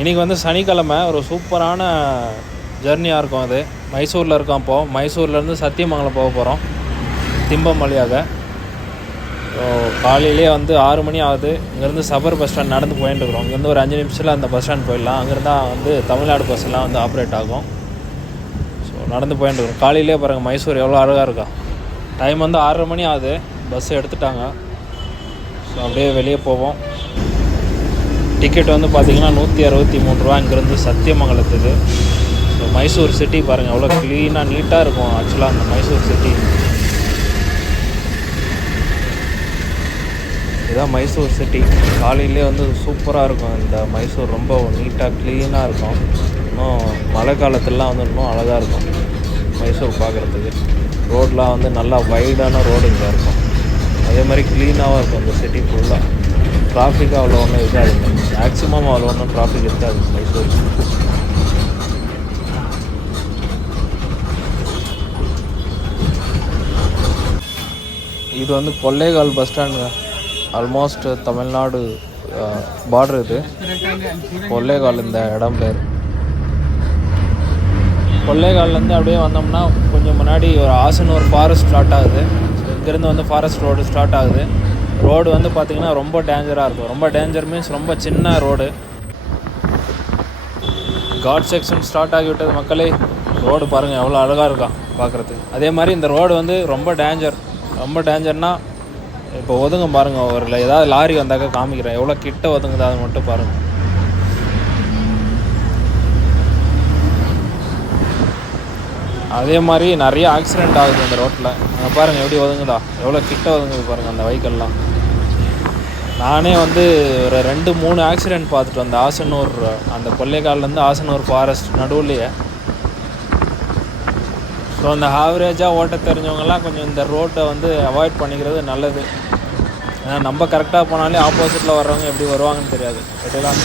இன்றைக்கி வந்து சனிக்கிழமை ஒரு சூப்பரான ஜர்னியாக இருக்கும். அது மைசூரில் இருக்கோம். இப்போது மைசூர்லேருந்து சத்தியமங்கலம் போக போகிறோம் திம்பம் வழியாக. ஸோ காலையிலே வந்து 6 மணி ஆகுது. இங்கேருந்து சபர் பஸ் ஸ்டாண்ட் நடந்து போயிட்டு இருக்கிறோம். இங்கேருந்து ஒரு 5 நிமிஷத்தில் அந்த பஸ் ஸ்டாண்ட் போயிடலாம். அங்கேருந்தான் வந்து தமிழ்நாடு பஸ்ஸெல்லாம் வந்து ஆப்ரேட் ஆகும். ஸோ நடந்து போயிட்டு இருக்கிறோம். காலையிலே பாருங்கள் மைசூர் எவ்வளோ அழகாக இருக்கா. டைம் வந்து 6:30 மணி ஆகுது. பஸ் எடுத்துட்டாங்க. ஸோ அப்படியே வெளியே போவோம். டிக்கெட் வந்து பார்த்திங்கன்னா 163 ரூபா இங்கேருந்து சத்தியமங்கலத்துக்கு. ஸோ மைசூர் சிட்டி பாருங்கள் எவ்வளோ க்ளீனாக நீட்டாக இருக்கும். ஆக்சுவலாக அந்த மைசூர் சிட்டி இதுதான் மைசூர் சிட்டி. காலையிலே வந்து சூப்பராக இருக்கும். இந்த மைசூர் ரொம்ப நீட்டாக க்ளீனாக இருக்கும். இன்னும் மழை காலத்துலலாம் வந்து இன்னும் அழகாக இருக்கும் மைசூர் பார்க்குறதுக்கு. ரோடெலாம் வந்து நல்லா வைடான ரோடு இங்கே இருக்கும். அதே மாதிரி க்ளீனாகவும் இருக்கும் இந்த சிட்டி ஃபுல்லாக. டிராஃபிக்காக அவ்வளோ ஒன்றும் இருக்காதுங்க. மேக்ஸிமம் அவ்வளோ ஒன்றும் டிராஃபிக் இருக்காது மைசூர். இது வந்து Kollegal bus ஸ்டாண்டுங்க. Almost Tamil Nadu border இது. கொல்லேகால் இந்த இடம் பேர். கொல்லேகால்லேருந்து அப்படியே வந்தோம்னா கொஞ்சம் முன்னாடி ஒரு ஆசனூர் ஃபாரஸ்ட் ஸ்டார்ட் ஆகுது. இங்கேருந்து வந்து ஃபாரஸ்ட் ரோடு ஸ்டார்ட் ஆகுது. ரோடு வந்து பார்த்திங்கன்னா ரொம்ப டேஞ்சராக இருக்கும். ரொம்ப டேஞ்சர் மீன்ஸ் ரொம்ப சின்ன ரோடு. காட் செக்ஷன் ஸ்டார்ட் ஆகிவிட்டது மக்களே. ரோடு பாருங்கள் எவ்வளோ அழகாக இருக்கா பார்க்குறதுக்கு. அதே மாதிரி இந்த ரோடு வந்து ரொம்ப டேஞ்சர்னால் இப்போ ஒதுங்க பாருங்கள். ஒரு ஏதாவது லாரி வந்தாக்க காமிக்கிறேன் எவ்வளோ கிட்ட ஒதுங்குது அதை மட்டும் பாருங்கள். அதே மாதிரி நிறைய ஆக்சிடெண்ட் ஆகுது அந்த ரோட்டில். அங்கே பாருங்கள் எப்படி ஒதுங்குதா, எவ்வளோ கிட்ட ஒதுங்குது பாருங்கள் அந்த வெஹிக்கல்லாம். நானே வந்து ஒரு 2-3 ஆக்சிடெண்ட் பார்த்துட்டு வந்தேன். ஆசனூர் அந்த கொல்லேகால்லேருந்து ஆசனூர் ஃபாரஸ்ட் நடுவுலையே. ஸோ அந்த ஆவரேஜாக ஓட்ட தெரிஞ்சவங்கலாம் கொஞ்சம் இந்த ரோட்டை வந்து அவாய்ட் பண்ணிக்கிறது நல்லது. ஏன்னா நம்ம கரெக்டாக போனாலே ஆப்போசிட்டில் வர்றவங்க எப்படி வருவாங்கன்னு தெரியாது. கேட்டலாம்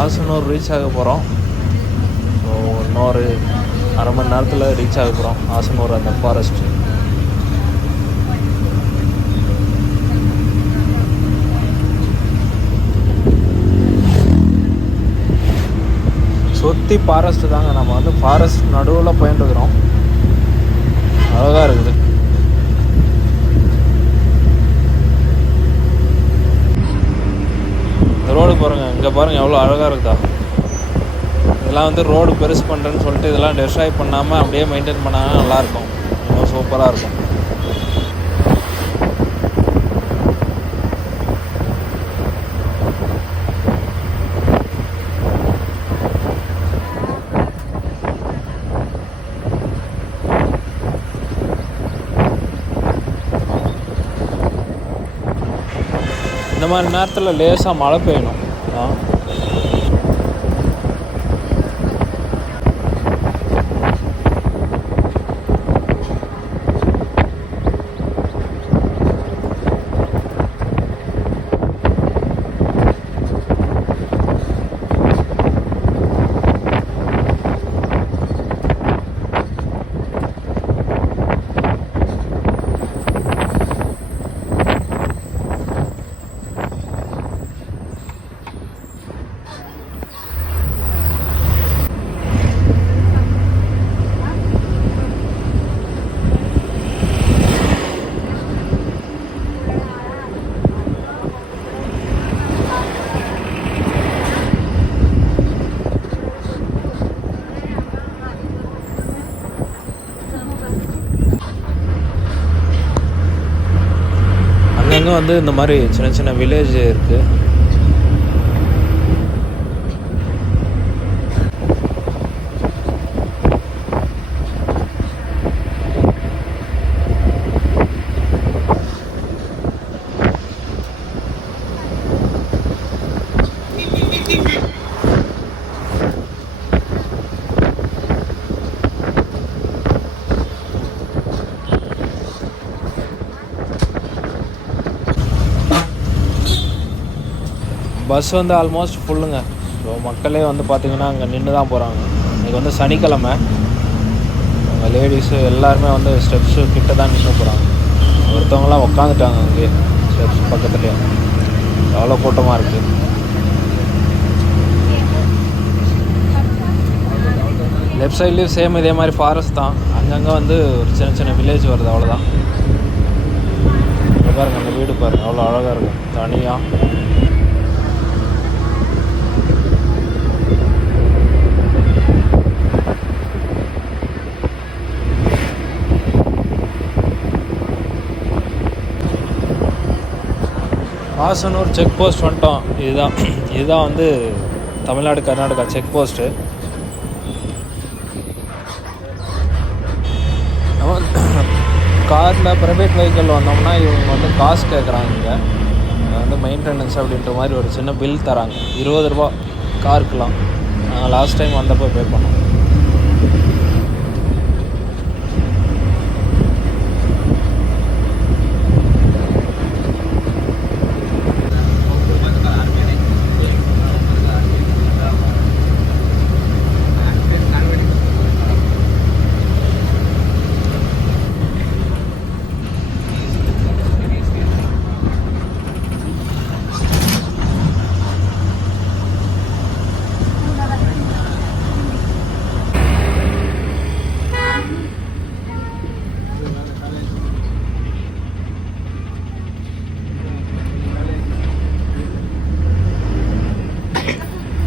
ஆசனூர் ரீச் ஆக போகிறோம். ஸோ இன்னொரு அரை மணி நேரத்தில் ரீச் ஆக போகிறோம் ஆசனூர் அந்த ஃபாரஸ்ட். சுற்றி ஃபாரஸ்ட்டு தாங்க. நம்ம வந்து ஃபாரஸ்ட் நடுவில் போயிட்டு இருக்கிறோம். அழகாக இருக்குது. இந்த ரோடு பாருங்கள், இங்கே பாருங்கள் எவ்வளோ அழகாக இருக்குதா. இதெல்லாம் வந்து ரோடு பெருசு பண்ணுறேன்னு சொல்லிட்டு இதெல்லாம் டெஸ்ட்ராய் பண்ணாமல் அப்படியே மெயின்டைன் பண்ணாங்கன்னா நல்லாயிருக்கும். இன்னும் சூப்பராக இருக்கும். இந்த மாதிரி நேரத்தில் லேசாக மழை பெய்யணும். அங்கங்கே வந்து இந்த மாதிரி சின்ன சின்ன வில்லேஜ் இருக்குது. பஸ் வந்து ஆல்மோஸ்ட் ஃபுல்லுங்க. ஸோ மக்களே வந்து பார்த்திங்கன்னா அங்கே நின்று தான் போகிறாங்க. இன்றைக்கி வந்து சனிக்கிழமை. அங்கே லேடிஸு எல்லாருமே வந்து ஸ்டெப்ஸு கிட்ட தான் நின்று போகிறாங்க. ஒருத்தவங்களாம் உக்காந்துட்டாங்க அங்கேயே. ஸோ ஸ்டெப்ஸ் பக்கத்துலேயும் எவ்வளோ கூட்டமாக இருக்குது. லெஃப்ட் சைட்லேயும் சேம் இதே மாதிரி ஃபாரஸ்ட் தான். அங்கங்கே வந்து ஒரு சின்ன சின்ன வில்லேஜ் வருது, அவ்வளோதான். இங்கே பாருங்கள், அந்த வீடு பாருங்கள் அவ்வளோ அழகாக இருக்கும் தனியாக. ஆசனூர் செக் போஸ்ட் வந்துட்டோம். இதுதான் வந்து தமிழ்நாடு கர்நாடகா செக் போஸ்ட்டு. காரில் ப்ரைவேட் வெஹிக்கிள் வந்தோம்னா இவங்க வந்து காசு கேட்குறாங்க. இங்கே வந்து மெயின்டெனன்ஸ் அப்படின்ற மாதிரி ஒரு சின்ன பில் தராங்க, 20 ரூபா காருக்கெலாம். நாங்கள் லாஸ்ட் டைம் வந்தப்போ பே பண்ணோம்.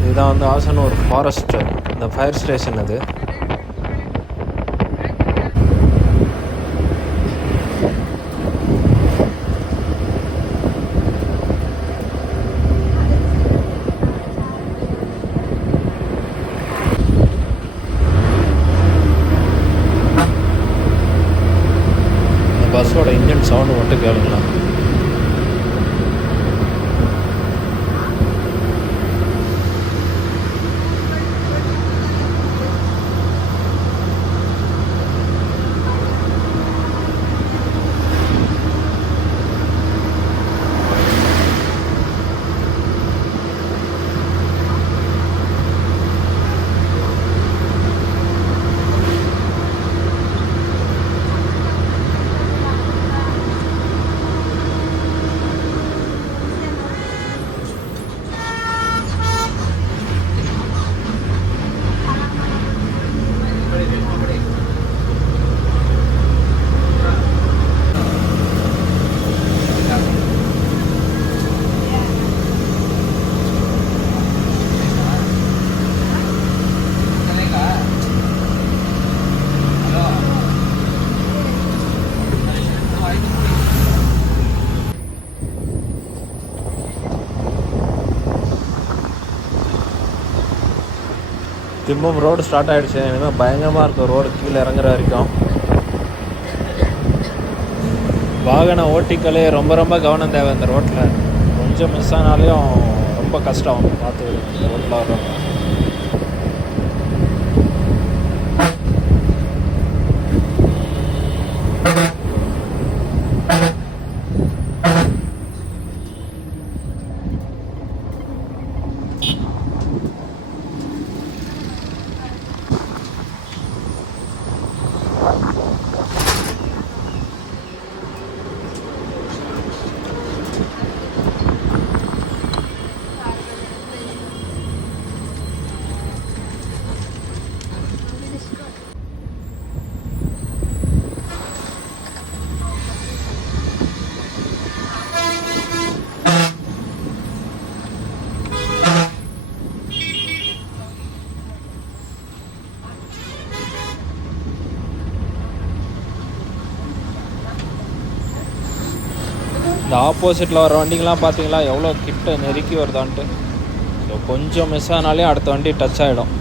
இதுதான் வந்து ஆசனூர் ஃபாரஸ்ட்டு, இந்த ஃபயர் ஸ்டேஷன். அது இந்த பஸ்ஸோட இன்ஜின் சவுண்டு மட்டும் கேளுங்களா. திம்பம் ரோடு ஸ்டார்ட் ஆகிடுச்சு. இனிமேல் பயங்கரமாக இருக்கும் ரோடு கீழே இறங்குற வரைக்கும். வாகன ஓட்டிகளே ரொம்ப ரொம்ப கவனம் தேவை இந்த ரோட்டில். கொஞ்சம் மிஸ் ஆனாலையும் ரொம்ப கஷ்டம் பார்த்து இந்த ரோட்டில் வர்றவங்க. இந்த ஆப்போசிட்டில் வர வண்டிங்கெலாம் பார்த்தீங்களா எவ்வளோ கிட்ட நெருக்கி வருதான்ட்டு. ஸோ கொஞ்சம் மிஸ் ஆனாலே அடுத்த வண்டி டச் ஆகிடும்.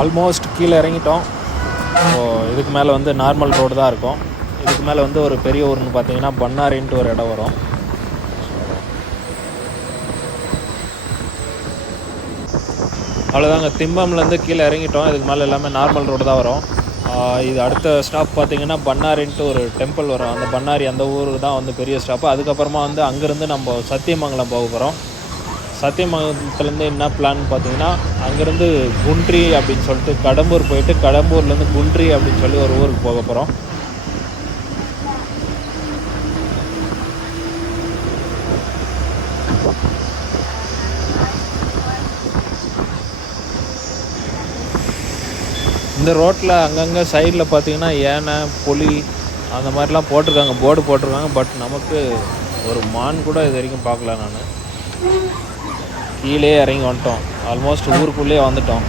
ஆல்மோஸ்ட் கீழே இறங்கிட்டோம். ஸோ இதுக்கு மேலே வந்து நார்மல் ரோடு தான் இருக்கும். இதுக்கு மேலே வந்து ஒரு பெரிய ஊர்னு பார்த்தீங்கன்னா பண்ணாரின்ட்டு ஒரு இடம் வரும். அவ்வளோதாங்க, திம்பம்லேருந்து கீழே இறங்கிட்டோம். இதுக்கு மேலே எல்லாமே நார்மல் ரோடு தான் வரும். இது அடுத்த ஸ்டாப் பார்த்திங்கன்னா பண்ணாரின்ட்டு ஒரு டெம்பிள் வரும். அந்த பண்ணாரி அந்த ஊர் தான் வந்து பெரிய ஸ்டாப்பு. அதுக்கப்புறமா வந்து அங்கேருந்து நம்ம சத்தியமங்கலம் போக போகிறோம். சத்தியமங்கலத்துலேருந்து என்ன பிளான் பார்த்தீங்கன்னா, அங்கேருந்து குன்றி அப்படின்னு சொல்லிட்டு கடம்பூர் போயிட்டு கடம்பூர்லேருந்து குன்றி அப்படின்னு சொல்லி ஒரு ஊருக்கு போக போகிறோம். இந்த ரோட்டில் அங்கங்கே சைடில் பார்த்தீங்கன்னா யானை, புலி அந்த மாதிரிலாம் போட்டிருக்காங்க, போர்டு போட்டிருக்காங்க. பட் நமக்கு ஒரு மான் கூட இது வரைக்கும் பார்க்கல. நான் கீழே இறங்கி வந்துட்டோம். ஆல்மோஸ்ட் ஊருக்குள்ளேயே வந்துட்டோம்.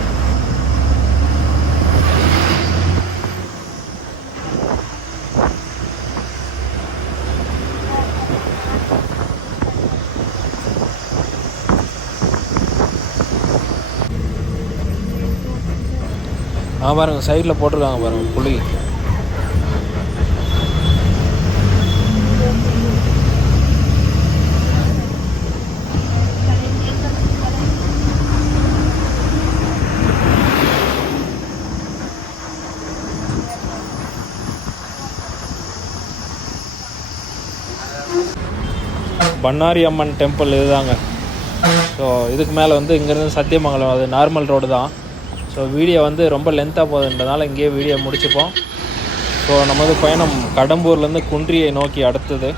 பாருங்கள் சைடில் போட்டிருக்காங்க பாருங்கள் புலி. பண்ணாரி அம்மன் டெம்பிள் இதுதாங்க. ஸோ இதுக்கு மேலே வந்து இங்கேருந்து சத்தியமங்கலம் அது நார்மல் ரோடு தான். ஸோ வீடியோ வந்து ரொம்ப லென்த்தாக போகுதுன்றதுனால இங்கேயே வீடியோ முடிச்சுப்போம். ஸோ நமது பயணம் கடம்பூர்லேருந்து குன்றியை நோக்கி அடுத்தது.